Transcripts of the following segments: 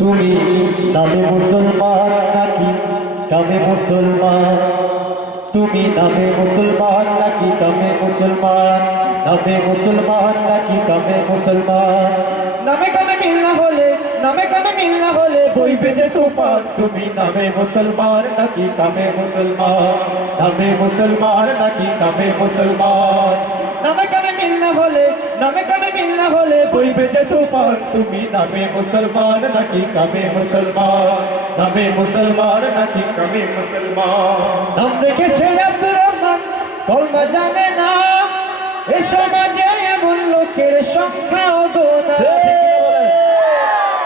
তুমি নামে মুসলমান নাকি কামে মুসলমান? তুমি নামে মুসলমান নাকি কামে মুসলমান? নামে মুসলমান নাকি কামে মুসলমান? নামে কামে মিল না হলে, নামে কামে মিল না হলে বইবে যে তুফান। তুমি নামে মুসলমান নাকি কামে মুসলমান? নামে মুসলমান নাকি কামে মুসলমান? নামে কামে মিল না হলে, নামে কামে মিল না হলে বইবে যে তুফান। তুমি নামে মুসলমান নাকি কামে মুসলমান? নামে মুসলমান নাকি কামে মুসলমান? নাম রেখেছে আব্দুর রহমান, কলমা জানে না। এ সমাজে এমন লোকের সংখ্যা অগণা।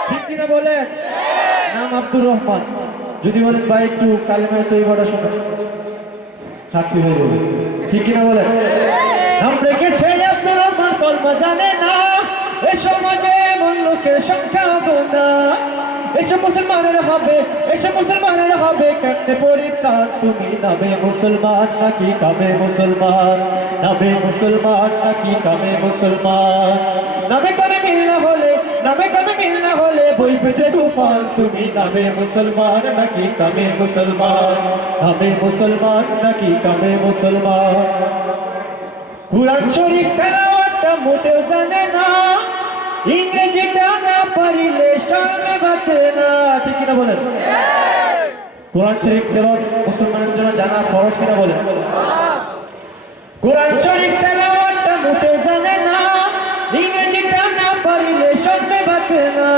ঠিক কিনা বলেন? নাম আব্দুর রহমান। যদি বলেন ভাই একটু কালেমার তৈবাটা শোনা, সাক্ষী হয়ে যাবে। ঠিক কিনা বলেন? নাম রেখেছে আব্দুর রহমান, কলমা জানে না। এ সমাজে এমন লোকের সংখ্যা অগণা। এসব মুসলমানের হবে, এসব মুসলমানের হবে কেমনে পরিত্রাণ? তুমি নামে মুসলমান নাকি কামে মুসলমান? নামে মুসলমান নাকি কামে মুসলমান? নামে কামে মিল না হলে, নামে কামে মিল না হলে বইবে যে তুফান। তুমি নামে মুসলমান নাকি কামে মুসলমান? নামে মুসলমান নাকি কামে মুসলমান? কুরআন শরীফ তেলাওয়াতটা মোটেও জানে না। ইংরেজিটা না পারিলে সামনে বাঁচে না। ঠিক কিনা বলেন? কোরআন শরীফ তেলাওয়াত মুসলমানের জন্য জানা ফরজ কিনা বলেন? কোরআন শরীফ তেলাওয়াতটা মোটেও জানে না। ইংরেজিটা না পারিলে সামনে বাঁচে না।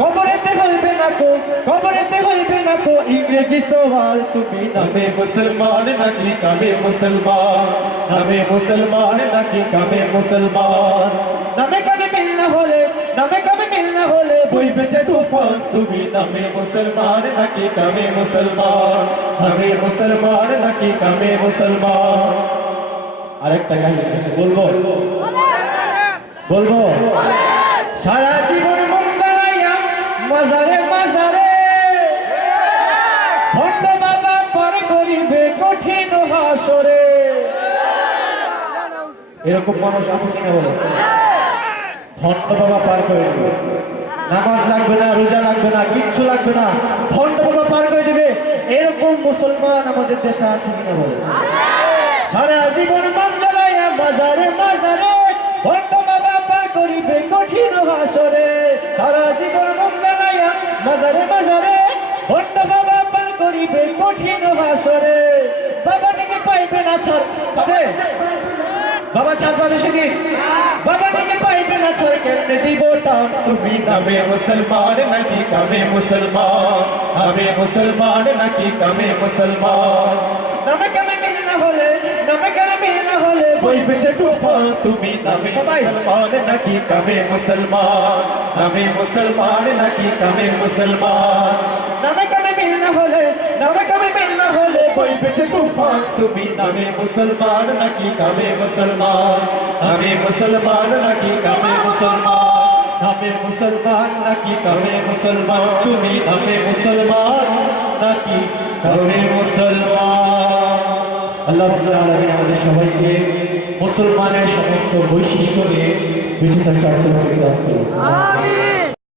কবরেতে হইবে না কো, কবরেতে হইবে না কো ইংরেজি সওয়াল। তুমি নামে মুসলমান নাকি কামে মুসলমান? নামে মুসলমান নাকি কামে মুসলমান? নামে কামে মিল না হলে, নামে কামে মিল না হলে বইবে যে তুফান। তুমি নামে মুসলমান নাকি কামে মুসলমান? নামে মুসলমান নাকি কামে মুসলমান? আরেকটা গান লিখেছে, বলবো বলবো? সারা জীবন মন জড়াইয়া মাজারে মাজারে ভণ্ড বাবা পার করিবে কঠিন হাসরে। এরকম মানুষ আছে কিনা বলে? ভণ্ড বাবা পার করে দেবে, নামাজ লাগবে না, রোজা লাগবে না, কিচ্ছু লাগবে না, ভণ্ড বাবা পার করে দেবে। এরকম মুসলমান আমাদের দেশে আছে কিনা বলে? সারা জীবন মন জড়াইয়া মাজারে মাজারে ভণ্ড বাবা পার করিবে কঠিন হাসরে। সারা জীবন মন জড়াইয়া মাজারে মাজারে ভণ্ড বাবা পার করিবে কঠিন হাসরে। বাবা নিজে পাইবে না ছাড় পাবে, বাবা ছাড় পাবে সেদিন, বাবা নিজে পাইবে না ছাড় কেমনে দিব টান? তুমি নামে মুসলমান নাকি কামে মুসলমান? নামে মুসলমান নাকি কামে মুসলমান? নামে কামে মিল না হলে, নামে কামে মিল না হলে বইবে যে তুফান। তুমি নামে মুসলমান নাকি কামে মুসলমান? নামে মুসলমান নাকি কামে মুসলমান? নামে কামে মিল না হলে, নামে কামে মিল না হলে বইবে যে তুফান। তুমি নামে মুসলমান নাকি কামে মুসলমান? নামে মুসলমান নাকি কামে মুসলমান? নামে মুসলমান নাকি কামে মুসলমান? তুমি নামে মুসলমান নাকি কামে মুসলমান? আল্লাহ রাব্বুল আলামিন আমাদের সবাইকে মুসলমানের সমস্ত বৈশিষ্ট্য নিয়ে বেঁচে থাকার তৌফিক দান করুন। আমিন।